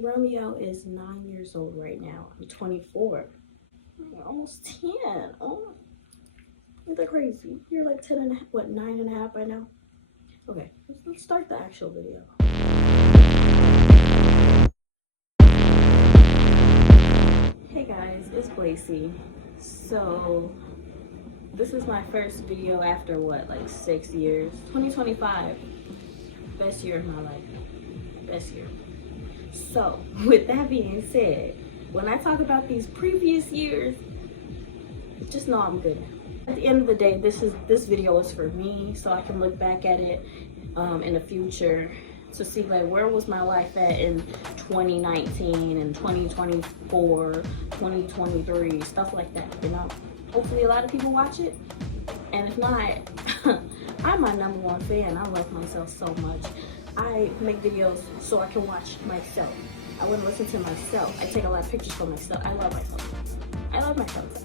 Romeo is 9 years old right now. I'm 24. I'm almost 10. Oh, isn't that crazy? You're like 10 and a half, what, 9 and a half right now? Okay, let's start the actual video. Hey guys, it's Blaceee. So, this is my first video after what, like 6 years? 2025. Best year of my life. Best year. So, with that being said, when I talk about these previous years, just know I'm good. At the end of the day, this video is for me, so I can look back at it in the future to see like where was my life at in 2019 and 2024, 2023, stuff like that, you know. Hopefully a lot of people watch it, and if not, I'm my #1 fan. I love myself so much. I make videos so I can watch myself. I wouldn't listen to myself. I take a lot of pictures for myself. I love myself. I love myself.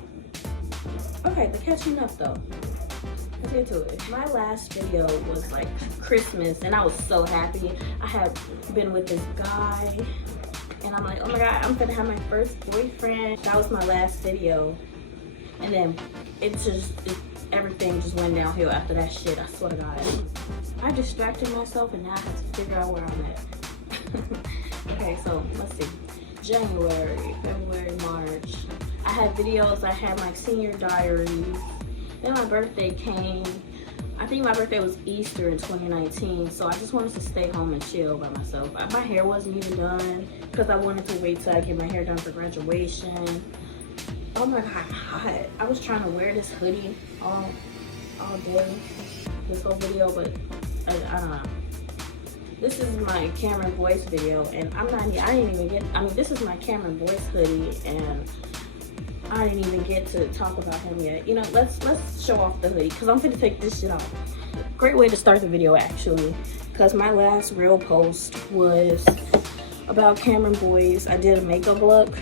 Okay, the catching up though. Let's get to it. My last video was like Christmas, and I was so happy. I had been with this guy, and I'm like, oh my god, I'm gonna have my first boyfriend. That was my last video, and then everything just went downhill after that shit. I swear to God. I distracted myself, and now I have to figure out where I'm at. Okay, so let's see. January, February, March. I had videos. I had my senior diaries. Then my birthday came. I think my birthday was Easter in 2019, so I just wanted to stay home and chill by myself. My hair wasn't even done because I wanted to wait till I get my hair done for graduation. Oh my god, I was trying to wear this hoodie all day, this whole video, but I don't know. This is my Cameron Boyce video, and I didn't even get, this is my Cameron Boyce hoodie, and I didn't even get to talk about him yet. You know, let's show off the hoodie, because I'm gonna take this shit off. Great way to start the video, actually, because my last real post was about Cameron Boyce. I did a makeup look.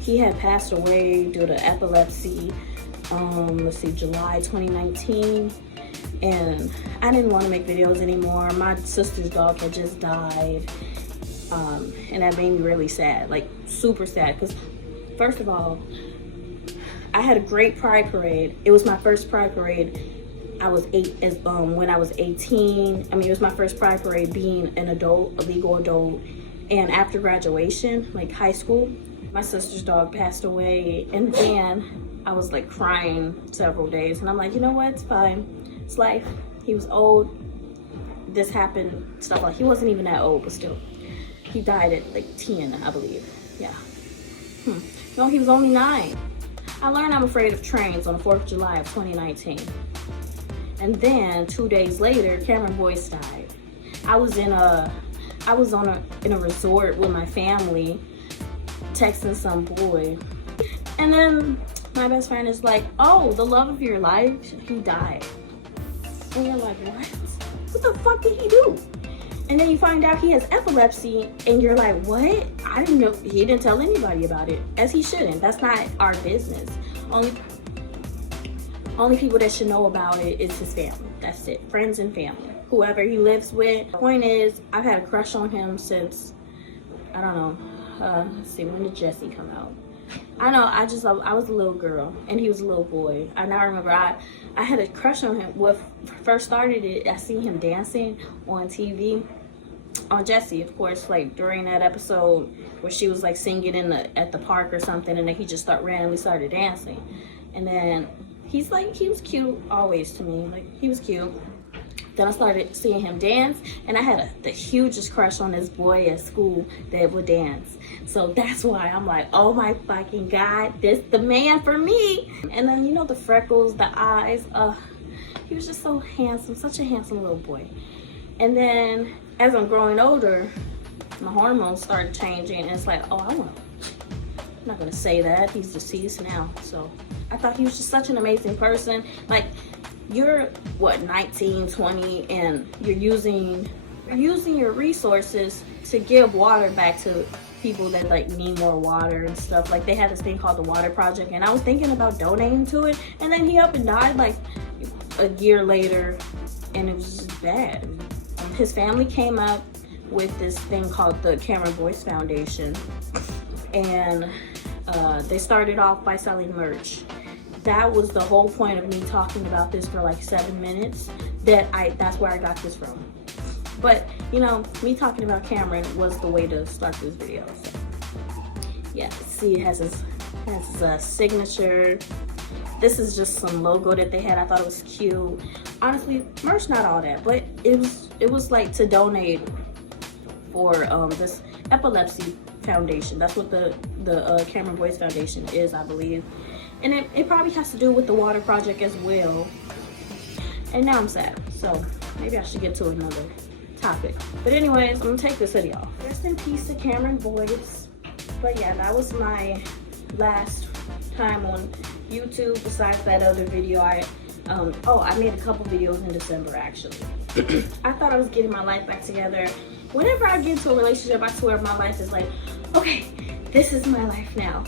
He had passed away due to epilepsy, let's see, July 2019. And I didn't want to make videos anymore. My sister's dog had just died, and that made me really sad, like super sad, because first of all, I had a great pride parade. It was my first pride parade. I was when I was 18. It was my first pride parade being an adult, a legal adult. And after graduation, like high school, my sister's dog passed away, and then I was like crying several days, and I'm like, you know what, it's fine. It's life. He was old. This happened, stuff like, he wasn't even that old, but still. He died at like 10, I believe. Yeah. No, he was only 9. I learned I'm afraid of trains on the 4th of July of 2019. And then 2 days later, Cameron Boyce died. I was in a resort with my family, texting some boy. And then my best friend is like, oh, the love of your life, he died. And you're like, what? What the fuck did he do? And then you find out he has epilepsy, and you're like, what? I didn't know. He didn't tell anybody about it, as he shouldn't. That's not our business. Only people that should know about it is his family. That's it. Friends and family. Whoever he lives with. The point is, I've had a crush on him since, I don't know. Let's see, when did Jesse come out? I know, I was a little girl, and he was a little boy. And I remember I had a crush on him. What first started it, I seen him dancing on TV, on Jesse, of course, like during that episode where she was like singing at the park or something, and then he just randomly started dancing. And then he was cute always to me, like he was cute. Then I started seeing him dance, and I had the hugest crush on this boy at school that would dance. So that's why I'm like, oh my fucking God, this the man for me. And then, you know, the freckles, the eyes, he was just so handsome, such a handsome little boy. And then as I'm growing older, my hormones started changing, and it's like, oh, I'm not gonna say that, he's deceased now. So I thought he was just such an amazing person. Like, you're what, 19, 20, and you're using your resources to give water back to people that like need more water and stuff. Like, they had this thing called the Water Project, and I was thinking about donating to it, and then he up and died like a year later, and it was just bad. His family came up with this thing called the Camera Voice Foundation, and they started off by selling merch. That was the whole point of me talking about this for like 7 minutes. That's where I got this from. But you know, me talking about Cameron was the way to start this video. So, yeah, see, it has his signature. This is just some logo that they had. I thought it was cute. Honestly, merch not all that, but it was like to donate for this epilepsy foundation. That's what the Cameron Voice Foundation is, I believe. And it probably has to do with the water project as well. And now I'm sad, so maybe I should get to another topic. But anyways, I'm gonna take this hoodie off. Rest in peace to Cameron Voice. But yeah, that was my last time on YouTube. Besides that other video, I made a couple videos in December actually. I thought I was getting my life back together. Whenever I get into a relationship, I swear my life is like, okay, this is my life now.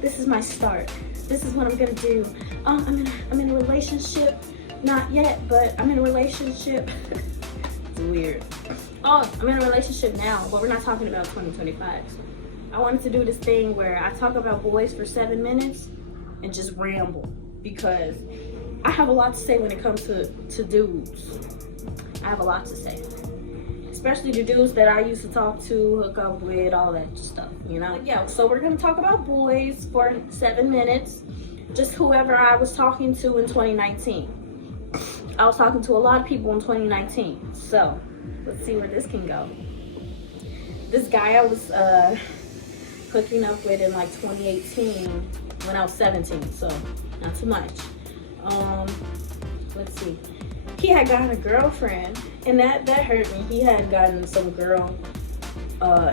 This is my start. This is what I'm gonna do. I'm in a relationship. Not yet, but I'm in a relationship. It's weird. Oh, I'm in a relationship now, but we're not talking about 2025. I wanted to do this thing where I talk about boys for 7 minutes and just ramble, because I have a lot to say when it comes to dudes. I have a lot to say. Especially the dudes that I used to talk to, hook up with, all that stuff, you know? Yeah, so we're gonna talk about boys for 7 minutes. Just whoever I was talking to in 2019. I was talking to a lot of people in 2019. So, let's see where this can go. This guy I was hooking up with in like 2018 when I was 17, so not too much. Let's see. He had gotten a girlfriend, and that hurt me. He had gotten some girl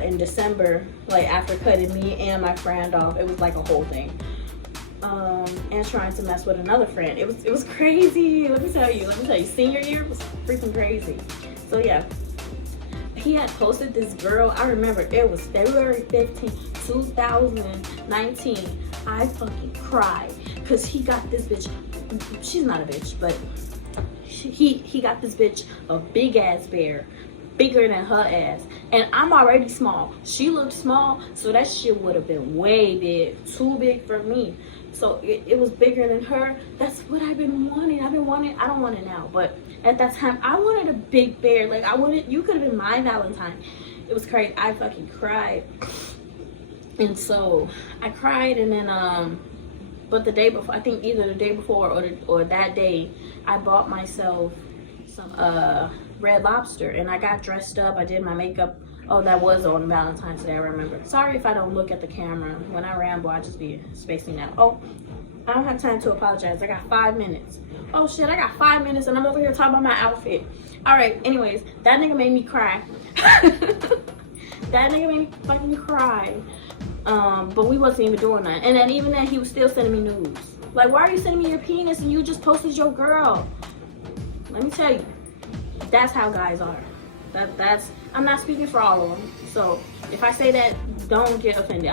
in December, like after cutting me and my friend off. It was like a whole thing. And trying to mess with another friend. It was crazy. Let me tell you, senior year was freaking crazy. So yeah, he had posted this girl. I remember it was February 15th, 2019. I fucking cried because he got this bitch. She's not a bitch, but he got this bitch a big ass bear, bigger than her ass, and I'm already small. She looked small, so that shit would have been way big, too big for me. So it was bigger than her. That's what I've been wanting. I don't want it now, but at that time I wanted a big bear. Like you could have been my Valentine. It was crazy. I fucking cried. And so I cried, and then but the day before, I think either the day before or that day, I bought myself some Red Lobster, and I got dressed up. I did my makeup. Oh, that was on Valentine's Day, I remember. Sorry if I don't look at the camera. When I ramble, I just be spacing out. Oh, I don't have time to apologize. I got 5 minutes. Oh shit, I got 5 minutes and I'm over here talking about my outfit. All right, anyways, that nigga made me cry. That nigga made me fucking cry. But we wasn't even doing that. And then even then, he was still sending me nudes. Like, why are you sending me your penis and you just posted your girl? Let me tell you, that's how guys are. I'm not speaking for all of them. So if I say that, don't get offended.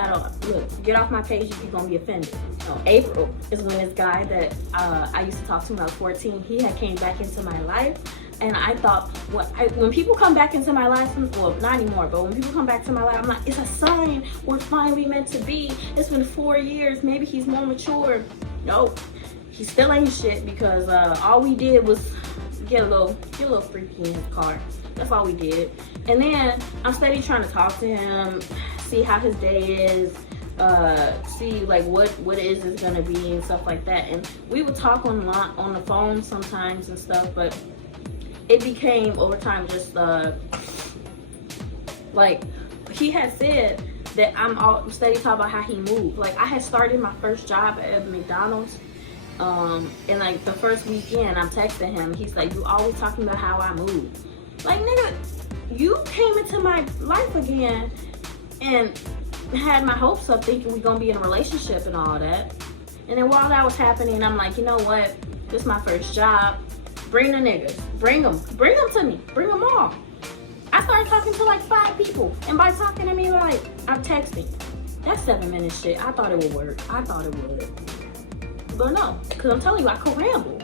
Look, get off my page if you're gonna be offended. April is when this guy that I used to talk to when I was 14, he had came back into my life. And I thought, when people come back into my life, well, not anymore, but when people come back to my life, I'm like, it's a sign. We're finally meant to be. It's been 4 years. Maybe he's more mature. Nope. He still ain't shit, because all we did was get a little freaky in his car. That's all we did. And then I'm steady trying to talk to him, see how his day is, see like what is this gonna be and stuff like that. And we would talk on the phone sometimes and stuff, but it became over time just like he had said that I'm steady talking about how he moved. Like, I had started my first job at McDonald's, and like the first weekend I'm texting him, he's like, you always talking about how I move. Like, nigga, you came into my life again and had my hopes up thinking we gonna be in a relationship and all that. And then while that was happening, I'm like, you know what? This is my first job. Bring the niggas. Bring them to me. Bring them all. I started talking to like 5 people. And by talking to me, like, I'm texting. That's 7 minute shit. I thought it would work. I thought it would. But no, because I'm telling you, I could ramble.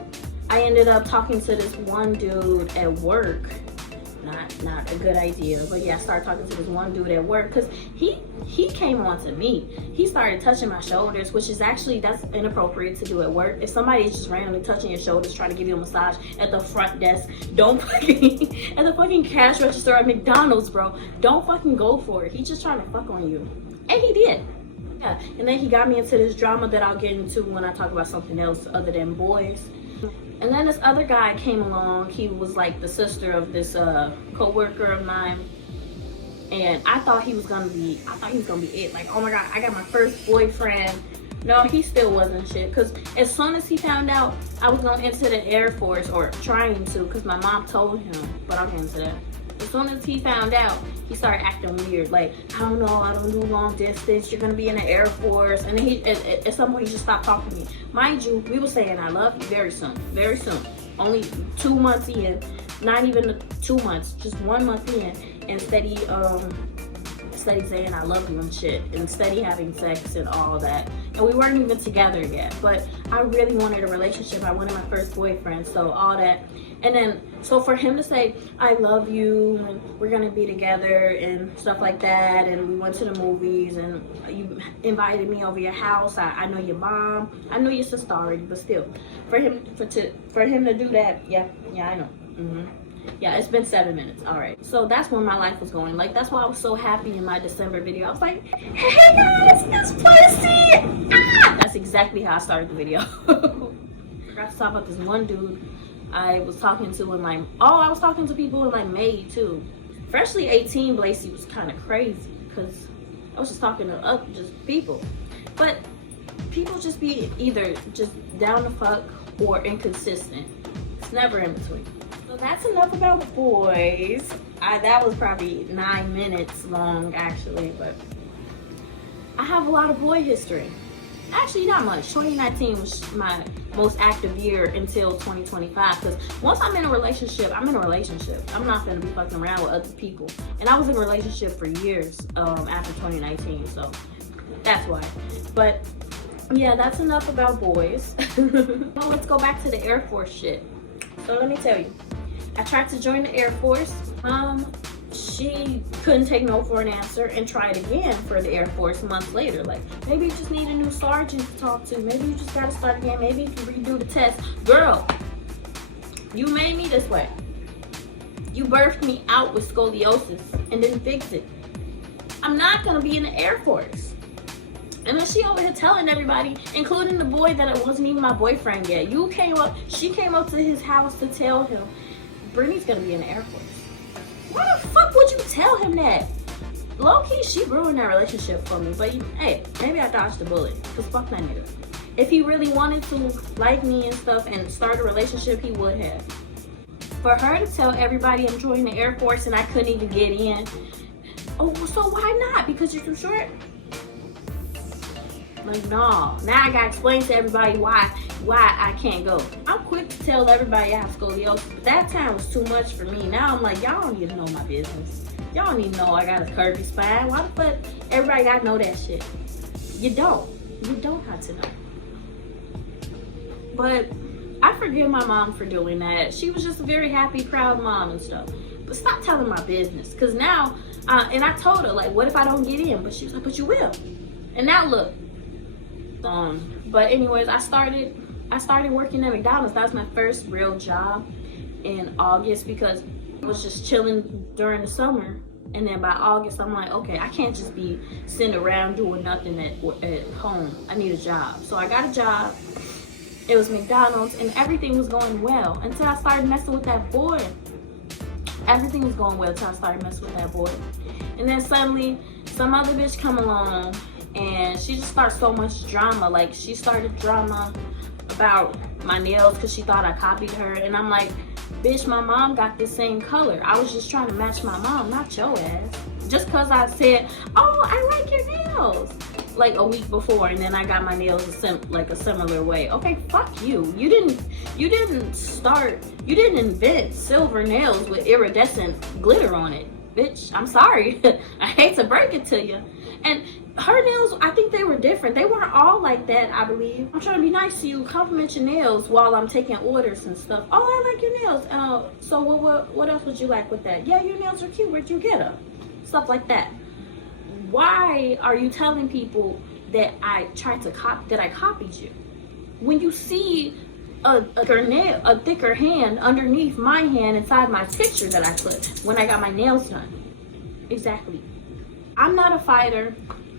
I ended up talking to this one dude at work. Not a good idea. But yeah, I started talking to this one dude at work because he came on to me. He started touching my shoulders, which is actually, that's inappropriate to do at work. If somebody is just randomly touching your shoulders, trying to give you a massage at the front desk, don't fucking at the fucking cash register at McDonald's, bro, don't fucking go for it. He's just trying to fuck on you, and he did. Yeah, and then he got me into this drama that I'll get into when I talk about something else other than boys. And then this other guy came along. He was like the sister of this co-worker of mine. And I thought he was gonna be it. Like, oh my God, I got my first boyfriend. No, he still wasn't shit. Cause as soon as he found out I was gonna enter the Air Force, or trying to, cause my mom told him, but I'll get into that. As soon as he found out, he started acting weird. Like, I don't know, I don't do long distance. You're gonna be in the Air Force. And then he, at some point, he just stopped talking to me. Mind you, we were saying I love you very soon, very soon. Only 2 months in, not even 2 months, just 1 month in, and steady saying I love you and shit, and steady having sex and all that. And we weren't even together yet, but I really wanted a relationship. I wanted my first boyfriend, so all that. And then, so for him to say, I love you, and we're gonna be together, and stuff like that, and we went to the movies, and you invited me over your house. I know your mom, I know your sister already, but still, for him to do that, yeah, I know. Yeah, it's been 7 minutes. All right, so that's when my life was going. Like, that's why I was so happy in my December video. I was like, hey guys, it's Blaceee. That's exactly how I started the video. I forgot to talk about this one dude I was talking to in like, I was talking to people in like May too. Freshly 18, Blaceee was kind of crazy because I was just talking to just people. But people just be either just down the fuck or inconsistent. It's never in between. So that's enough about boys. That was probably 9 minutes long actually, but I have a lot of boy history. Actually, not much. 2019 was my most active year until 2025, because once I'm in a relationship, I'm in a relationship. I'm not gonna be fucking around with other people. And I was in a relationship for years after 2019, so that's why. But yeah, that's enough about boys. Well, let's go back to the Air Force shit. So let me tell you, I tried to join the Air Force. She couldn't take no for an answer and tried again for the Air Force months later. Like, maybe you just need a new sergeant to talk to. Maybe you just gotta start again. Maybe you can redo the test. Girl, you made me this way. You birthed me out with scoliosis and didn't fix it. I'm not gonna be in the Air Force. And then she over here telling everybody, including the boy that it wasn't even my boyfriend yet. She came up to his house to tell him, Brittany's gonna be in the Air Force. Why the fuck would you tell him that? Low-key, she ruined that relationship for me. But hey, maybe I dodged the bullet. Cause fuck that nigga. If he really wanted to like me and stuff and start a relationship, he would have. For her to tell everybody I'm joining the Air Force and I couldn't even get in. Oh, so why not? Because you're too short? Like, no. Now I gotta explain to everybody why I can't go. I'm quick to tell everybody I have scoliosis, but that time was too much for me. Now I'm like, y'all don't need to know my business. Y'all don't need to know I got a curvy spine. Why the fuck everybody gotta know that shit? You don't. You don't have to know. But I forgive my mom for doing that. She was just a very happy, proud mom and stuff. But stop telling my business. Cause now, and I told her, like, what if I don't get in? But she was like, but you will. And now look. But anyways, I started working at McDonald's. That was my first real job in August, because I was just chilling during the summer. And then by August, I'm like, okay, I can't just be sitting around doing nothing at home. I need a job. So I got a job. It was McDonald's, and everything was going well until I started messing with that boy. Everything was going well until I started messing with that boy. And then suddenly, some other bitch come along, and she just started so much drama. Like, she started drama about my nails because she thought I copied her. And I'm like, bitch, my mom got the same color. I was just trying to match my mom, not your ass. Just because I said, oh, I like your nails, like a week before, and then I got my nails a similar way. Okay, fuck you. You didn't invent silver nails with iridescent glitter on it. bitch, I'm sorry. I hate to break it to you. And her nails, I think they were different. They weren't all like that, I believe. I'm trying to be nice to you, compliment your nails while I'm taking orders and stuff. Oh, I like your nails. So what else would you like with that? Yeah, your nails are cute. Where'd you get them? Stuff like that. Why are you telling people that I copied you? When you see a thicker hand underneath my hand inside my picture that I put when I got my nails done. Exactly. I'm not a fighter.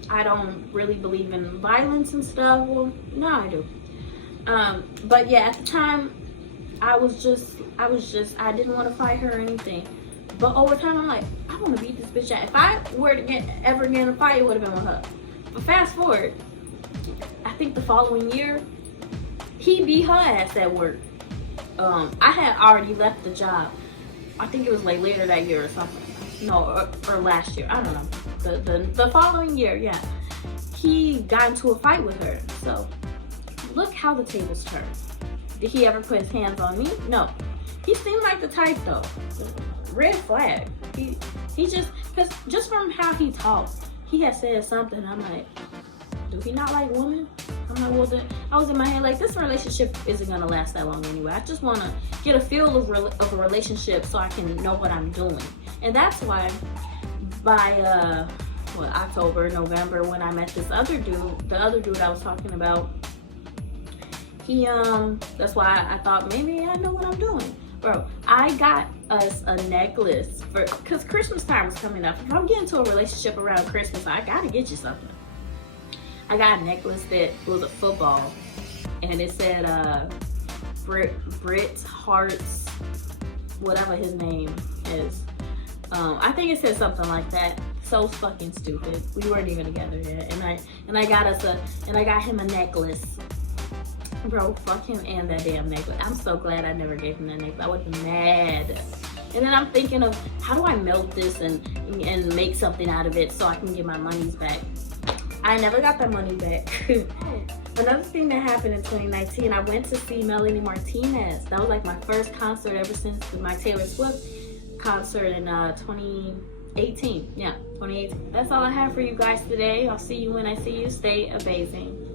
I don't really believe in violence and stuff. Well, no, I do. But yeah, at the time, I didn't want to fight her or anything. But over time, I'm like, I want to beat this bitch out. If I were to ever get in a fight, it would have been with her. But fast forward, I think the following year, he beat her ass at work. I had already left the job. I think it was like later that year or something. No, or last year. I don't know. The following year, yeah. He got into a fight with her. So, look how the tables turned. Did he ever put his hands on me? No. He seemed like the type though. Red flag. He just from how he talked, he had said something. I'm like, do he not like women? I'm like, well, then I was in my head like, this relationship isn't gonna last that long anyway. I just want to get a feel of a relationship so I can know what I'm doing. And that's why by October, November, when I met this other dude, the other dude I was talking about, that's why I thought maybe I know what I'm doing. Bro, I got us a necklace because Christmas time was coming up. If I'm getting into a relationship around Christmas, I gotta get you something. I got a necklace that was a football, and it said Brit Hart's, whatever his name is. I think it said something like that. So fucking stupid. We weren't even together yet, and I got him a necklace. Bro, fuck him and that damn necklace. I'm so glad I never gave him that necklace. I would have been mad. And then I'm thinking of how do I melt this and make something out of it so I can get my monies back. I never got that money back. Another thing that happened in 2019, I went to see Melanie Martinez. That was like my first concert ever since my Taylor Swift concert in 2018. Yeah, 2018. That's all I have for you guys today. I'll see you when I see you. Stay amazing.